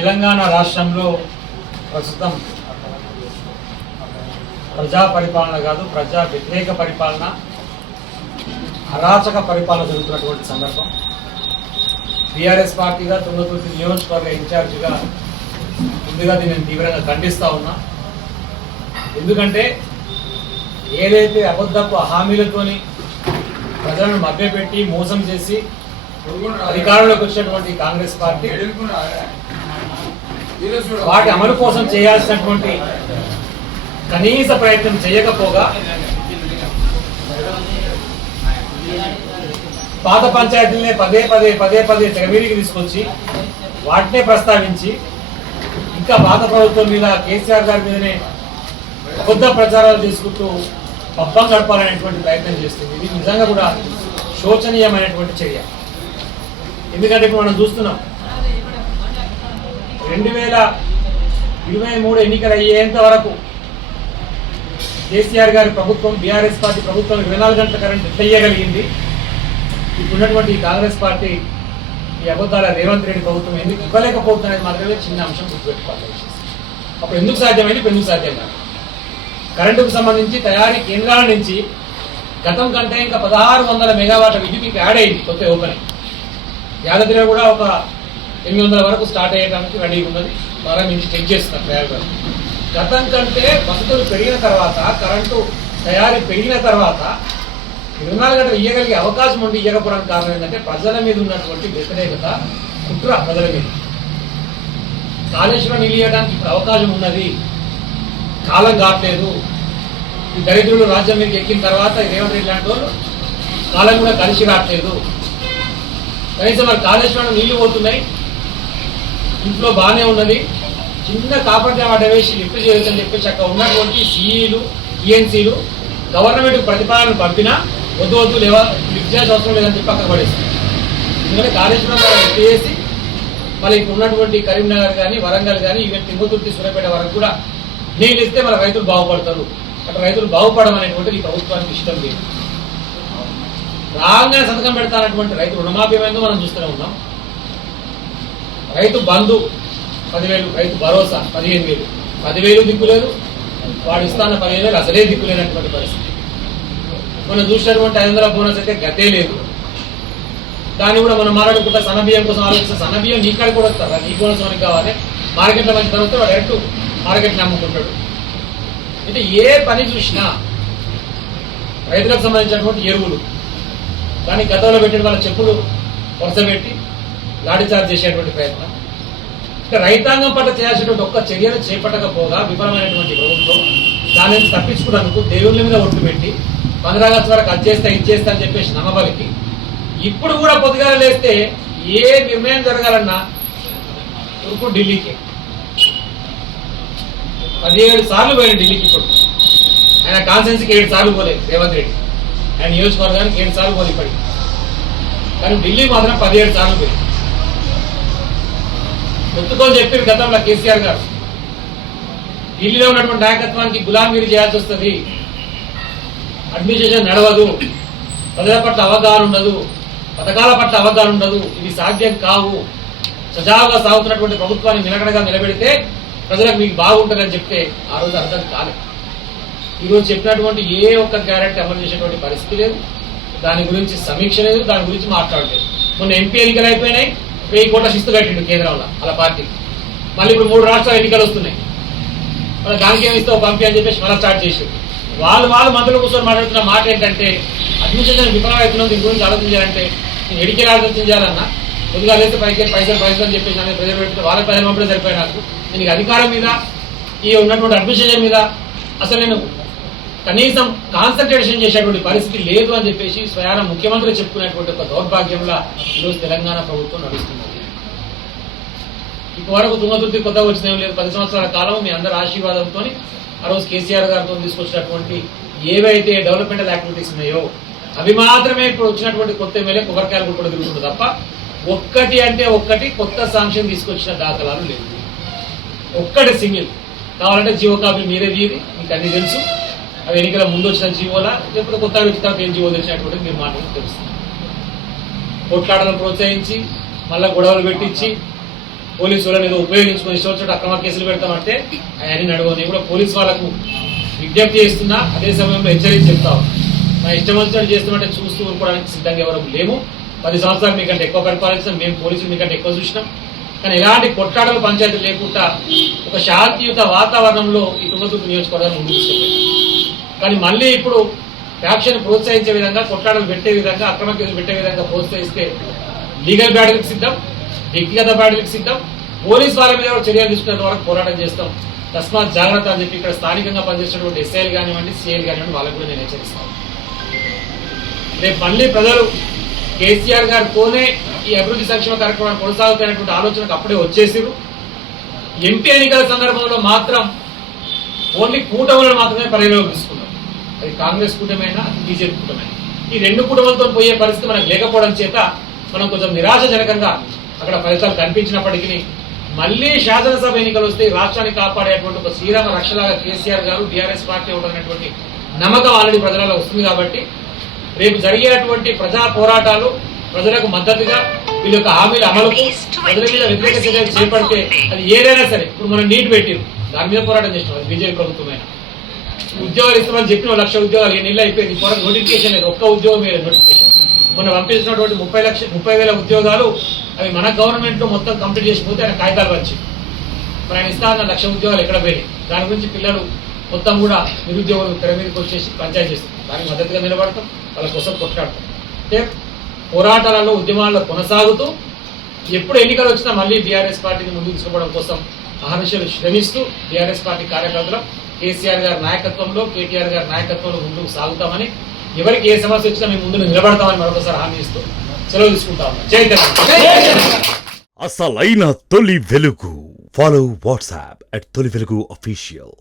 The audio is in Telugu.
తెలంగాణ రాష్ట్రంలో ప్రస్తుతం ప్రజా పరిపాలన కాదు, ప్రజా వ్యతిరేక పరిపాలన, అరాచక పరిపాలన జరుగుతున్నటువంటి సందర్భం. టీఆర్ఎస్ పార్టీగా తుంగతుర్తి నియోజకవర్గ ఇన్ఛార్జిగా ముందుగా దీన్ని తీవ్రంగా ఖండిస్తూ ఉన్నా. ఎందుకంటే ఏదైతే అబద్ధపు హామీలతోని ప్రజలను మభ్యపెట్టి మోసం చేసి అధికారంలోకి వచ్చినటువంటి కాంగ్రెస్ పార్టీ వాటి అమలు కోసం చేయాల్సినటువంటి కనీస ప్రయత్నం చేయకపోగా పాత పంచాయతీలనే పదే పదే తెగవీరికి తీసుకొచ్చి వాటినే ప్రస్తావించి ఇంకా పాత ప్రభుత్వం మీద, కేసీఆర్ గారి మీదనే అబద్ధ ప్రచారాలు చేసుకుంటూ పబ్బం గడపాలనేటువంటి ప్రయత్నం చేస్తుంది. ఇది నిజంగా కూడా శోచనీయమైనటువంటి చర్య. ఎందుకంటే ఇప్పుడు మనం చూస్తున్నాం 2023 ఎన్నికలు అయ్యేంత వరకు కేసీఆర్ గారి ప్రభుత్వం, బీఆర్ఎస్ పార్టీ ప్రభుత్వం 24 గంటల కరెంట్ ఎత్తయ్యగలిగింది. ఇప్పుడున్నటువంటి కాంగ్రెస్ పార్టీ ఈ అబద్ధాల రేవంత్ రెడ్డి ప్రభుత్వం ఎందుకు ఇవ్వలేకపోతున్నది మాత్రమే చిన్న అంశం గుర్తుపెట్టుకోవాలి. అప్పుడు ఎందుకు సాధ్యమైంది, ఇప్పుడు ఎందుకు సాధ్యం కాదు? కరెంటుకు సంబంధించి తయారీ కేంద్రాల నుంచి గతం కంటే ఇంకా 1600 మెగావాట్ల విద్యుత్ ఇంకా యాడ్ అయింది. కొత్త ఓపెనింగ్ యాదాద్రిలో కూడా ఒక 800 వరకు స్టార్ట్ అయ్యడానికి రెడీగా ఉన్నది. బాగా నుంచి చెక్ చేస్తున్నారు ప్రయాణాలు. గతం కంటే వసతులు పెరిగిన తర్వాత, కరెంటు తయారీ పెరిగిన తర్వాత 24 గంటలు ఇవ్వగలిగే అవకాశం ఉండి ఇవ్వకపోవడానికి కారణం ఏంటంటే ప్రజల మీద ఉన్నటువంటి వ్యతిరేకత, కుట్ర ప్రజల మీద. కాళేశ్వరం నీళ్ళు ఇవ్వడానికి ఇప్పుడు అవకాశం ఉన్నది, కాలం కావట్లేదు. ఈ దరిద్రులు రాజ్యం మీదకి ఎక్కిన తర్వాత రేవంత్ రెడ్డి లాంటి వాళ్ళు కాలం కూడా కలిసి రావట్లేదు. కనీసం మరి కాళేశ్వరం నీళ్లు పోతున్నాయి, ఇంట్లో బాగానే ఉన్నది, చిన్న కాపర్ డ్యామ్ అడ్డ వేసి లిఫ్ట్ చేయొచ్చని చెప్పేసి అక్కడ ఉన్నటువంటి సిఈలు, ఈఎన్సీలు గవర్నమెంట్కి ప్రతిపాదనలు పంపినా వద్దు లేవా లిఫ్ట్ చేయాల్సిన అవసరం లేదని చెప్పి అక్కడ పడేస్తుంది. ఎందుకంటే కాళేశ్వరం లిఫ్ట్ చేసి మళ్ళీ ఇప్పుడు ఉన్నటువంటి కరీంనగర్ కానీ, వరంగల్ కానీ, ఈవెన్ తుంగతుర్తి, సూర్యాపేట వరకు కూడా నీళ్ళు ఇస్తే మన రైతులు బాగుపడతారు. అక్కడ రైతులు బాగుపడడం అనేటువంటిది ఈ ప్రభుత్వానికి ఇష్టం లేదు. రాగానే సంతకం పెడతానటువంటి రైతు రుణమాఫీ ఏమైందో మనం చూస్తూనే ఉన్నాం. రైతు బంధు 10,000, రైతు భరోసా 15,000, 10,000 దిక్కులేదు, వాడు ఇస్తాన్న 15,000 అసలే దిక్కులేనటువంటి పరిస్థితి. మనం చూసినటువంటి 500 బోనస్ అయితే గతే లేదు. దాన్ని కూడా మనం మాట్లాడుకుంటా సన్నబియ్యం కోసం ఆలోచిస్తే సన్నబియ్యం నీ కాడ కూడా వస్తారా? నీ బోనస్ మనకి కావాలి, మార్కెట్లో మంచి ధర వస్తే వాడు డైరెక్ట్ మార్కెట్ని అమ్ముకుంటాడు. అయితే ఏ పని చూసినా రైతులకు సంబంధించినటువంటి ఎరువులు దాన్ని గతంలో పెట్టిన వాళ్ళ చెప్పులు వరుస పెట్టి లాఠీ చార్జ్ చేసేటువంటి ప్రయత్నం. ఇక రైతాంగం పట్ల చేయాల్సినటువంటి ఒక్క చర్యను చేపట్టకపోగా విఫలమైనటువంటి ప్రభుత్వం దాని నుంచి తప్పించుకున్నందుకు దేవుళ్ళ మీద ఒట్టు పెట్టి 15 ఆగస్టు వరకు అది చేస్తా ఇది చేస్తా అని చెప్పేసి నమ్మబలికి ఇప్పుడు కూడా పొద్దుగాల లేస్తే ఏ నిర్ణయం జరగాలన్నా ఉరుకు ఢిల్లీకి 17 సార్లు పోయాడు ఢిల్లీకి. ఇప్పుడు ఆయన కాన్స్టిట్యున్సీకి 7 సార్లు పోలేదు రేవంత్ రెడ్డి, ఆయన నియోజకవర్గానికి 7 సార్లు పోలేదు ఇప్పటికి. కానీ ఢిల్లీ మాత్రం 17 సార్లు పోయింది. ఒత్తుకొని చెప్పారు గతంలో కేసీఆర్ గారు, ఢిల్లీలో ఉన్నటువంటి నాయకత్వానికి గులాంగిరి చేయాల్సి వస్తుంది, అడ్మినిస్ట్రేషన్ నడవదు, ప్రజల పట్ల అవగాహన ఉండదు, పథకాల పట్ల అవగాహన ఉండదు, ఇవి సాధ్యం కావు, సజావుగా సాగుతున్నటువంటి ప్రభుత్వాన్ని నిలకడగా నిలబెడితే ప్రజలకు మీకు బాగుంటుందని చెప్తే ఆ రోజు అర్థం కాలేదు. ఈరోజు చెప్పినటువంటి ఏ ఒక్క గ్యారెంటీ అమలు చేసేటువంటి పరిస్థితి లేదు, దాని గురించి సమీక్ష లేదు, దాని గురించి మాట్లాడలేదు. మొన్న ఎంపీ ఎన్నికలు అయిపోయినాయి, 1000 కోట్ల శిస్తు కట్టిండు కేంద్రంలో అలా పార్టీకి. మళ్ళీ ఇప్పుడు 3 రాష్ట్రాల ఎన్నికలు వస్తున్నాయి, మళ్ళీ దానికి ఏమిస్తావు పంపి అని చెప్పేసి మళ్ళీ స్టార్ట్ చేసారు. వాళ్ళు మంత్రులు కూర్చొని మాట్లాడుతున్న మాట ఏంటంటే అడ్మినిస్ట్రేషన్ విఫలమవుతున్నాం, దీని గురించి ఆలోచించాలంటే నేను ఎడికేలా ఆలోచించాలన్నా కొద్దిగా లేస్తే పైసలు అని చెప్పేసి ప్రజలు పెడితే వాళ్ళ ప్రజలు పంపడం సరిపోయి నాకు దీనికి అధికారం మీద, ఈ ఉన్నటువంటి అడ్మినిస్ట్రేషన్ మీద అసలు నేను కనీసం కాన్సన్ట్రేషన్ చేసేటువంటి పరిస్థితి లేదు అని చెప్పేసి స్వయాన ముఖ్యమంత్రి చెప్పుకునేటువంటి ఒక దౌర్భాగ్యంలో ఈరోజు తెలంగాణ ప్రభుత్వం నడుస్తున్నది. ఇప్పటివరకు తుంగతుర్తి కొత్తగా వచ్చినేం లేదు. 10 సంవత్సరాల కాలం మీ అందరి ఆశీర్వాదంతో ఆ రోజు కేసీఆర్ గారితో తీసుకొచ్చినటువంటి ఏవైతే డెవలప్మెంటల్ యాక్టివిటీస్ ఉన్నాయో అవి మాత్రమే ఇప్పుడు వచ్చినటువంటి కొత్త ఎమ్మెల్యే కొబ్బరికాయలు కూడా తిరుగుతుంది తప్ప ఒక్కటి అంటే ఒక్కటి కొత్త శాంక్షన్ తీసుకొచ్చిన దాఖలాలు లేవు. ఒక్కటి సింగిల్ కావాలంటే జీవో కాపీ మీరే తీరి, మీకు అన్ని తెలుసు. అవి ఎన్నికల ముందు వచ్చిన జీవోలా లేకపోతే కొత్త తర్వాత ఏం జీవో తెచ్చినటువంటి మీరు మాటలు తెలుస్తుంది. కొట్లాటలను ప్రోత్సహించి మళ్ళీ గొడవలు పెట్టించి పోలీసు వాళ్ళని ఏదో ఉపయోగించుకొని ఇష్టం వచ్చినట్టు అక్రమ కేసులు పెడతామంటే అవన్నీ నడవవు. నేను కూడా పోలీసు వాళ్ళకు విజ్ఞప్తి చేస్తున్నా, అదే సమయంలో హెచ్చరించి చెప్తా ఉన్నా. నా ఇష్టం వచ్చినట్టు చేస్తామంటే చూస్తూ ఊరుకోవడానికి సిద్ధంగా ఎవరు లేము. 10 సంవత్సరాలు మీకంటే ఎక్కువ పరిపాలించాం, మేము పోలీసులు మీకంటే ఎక్కువ చూసినాం. కానీ ఎలాంటి కొట్లాటలు పంచాయతీలు లేకుండా ఒక శాంతియుత వాతావరణంలో ఈ తుంగతుర్తి నియోజకవర్గాన్ని ముందుకు తీసుకెళ్ళాం. కానీ మళ్ళీ ఇప్పుడు ఫ్యాక్షన్ ప్రోత్సహించే విధంగా, కొట్లాటలు పెట్టే విధంగా, అక్రమ కేసులు పెట్టే విధంగా ప్రోత్సహిస్తే లీగల్ బ్యాటిల్కి సిద్ధం, వ్యక్తిగత బ్యాటిల్కి సిద్ధం, పోలీస్ వాళ్ళ మీద కూడా చర్యలు తీసుకునేంత వరకు పోరాటం చేస్తాం. తస్మాత్ జాగ్రత్త అని చెప్పి ఇక్కడ స్థానికంగా పనిచేసినటువంటి ఎస్ఐలు కానివ్వండి, సిఐలు కానివ్వండి, వాళ్ళకు కూడా నేను హెచ్చరిస్తాను. రేపు మళ్ళీ ప్రజలు కేసీఆర్ గారితోనే ఈ అభివృద్ధి సంక్షేమ కార్యక్రమాన్ని కొనసాగుతున్నటువంటి ఆలోచనకు అప్పుడే వచ్చేసారు. ఎంపీ ఎన్నికల సందర్భంలో మాత్రం ఓన్లీ కూటములను మాత్రమే పరిగణలోకి తీసుకున్నారు. అది కాంగ్రెస్ కూటమైనా, అది బీజేపీ కూటమైనా. ఈ 2 కూటములతో పోయే పరిస్థితి మనకు లేకపోవడం చేత మనం కొంచెం నిరాశజనకంగా అక్కడ ఫలితాలు కనిపించినప్పటికీ మళ్ళీ శాసనసభ ఎన్నికలు వస్తే రాష్ట్రాన్ని కాపాడేటువంటి ఒక శ్రీరామ రక్షలాగా కేసీఆర్ గారు, బీఆర్ఎస్ పార్టీ ఉండనటువంటి నమ్మకం ఆల్రెడీ ప్రజలలో వస్తుంది. కాబట్టి రేపు జరిగేటువంటి ప్రజా పోరాటాలు ప్రజలకు మద్దతుగా వీళ్ళ యొక్క హామీల అమలుకు ప్రజల మీద వ్యతిరేక చర్యలు చేపడితే అది ఏదైనా సరే, ఇప్పుడు మనం నీట్ పెట్టిరు, దాని మీద పోరాటం చేసినాం, అది బీజేపీ ప్రభుత్వమైన. ఉద్యోగాలు ఇస్తామని చెప్పిన 1 లక్ష ఉద్యోగాలు 7 నెలలు అయిపోయింది, పోరాటం నోటిఫికేషన్ లేదు, ఒక్క ఉద్యోగం మీద నోటిఫికేషన్. మొన్న పంపించినటువంటి 30,000 ఉద్యోగాలు అవి మన గవర్నమెంట్ లో మొత్తం కంప్లీట్ చేసిపోతే ఆయన కాగితాలు వచ్చి మరి ఆయన ఇస్తా అన్న 1 లక్ష ఉద్యోగాలు ఎక్కడ పోయినాయి. దాని గురించి పిల్లలు మొత్తం కూడా నిరుద్యోగులు తెర మీదకి వచ్చేసి పంచాయతీ చేస్తారు. దానికి మద్దతుగా నిలబడతాం, వాళ్ళ కోసం కొట్లాడతాం. అంటే పోరాటాలలో, ఉద్యమాల్లో కొనసాగుతూ ఎప్పుడు ఎన్నికలు వచ్చినా మళ్ళీ బీఆర్ఎస్ పార్టీని ముందుకు తీసుకోవడం కోసం అహర్నిశలు శ్రమిస్తూ బీఆర్ఎస్ పార్టీ కార్యకర్తలు కేసీఆర్ గారి నాయకత్వంలో, కేటీఆర్ గారి నాయకత్వంలో ముందుకు సాగుతామని, ఎవరికి ఏ సమస్య వచ్చినా మేము ముందు నిలబడతామని మరొకసారి హామీ ఇస్తూ సెలవు తీసుకుంటాం. జై తెలంగాణ. అసలైన తొలి వెలుగు. ఫాలో వాట్సాప్ @తొలి వెలుగు official.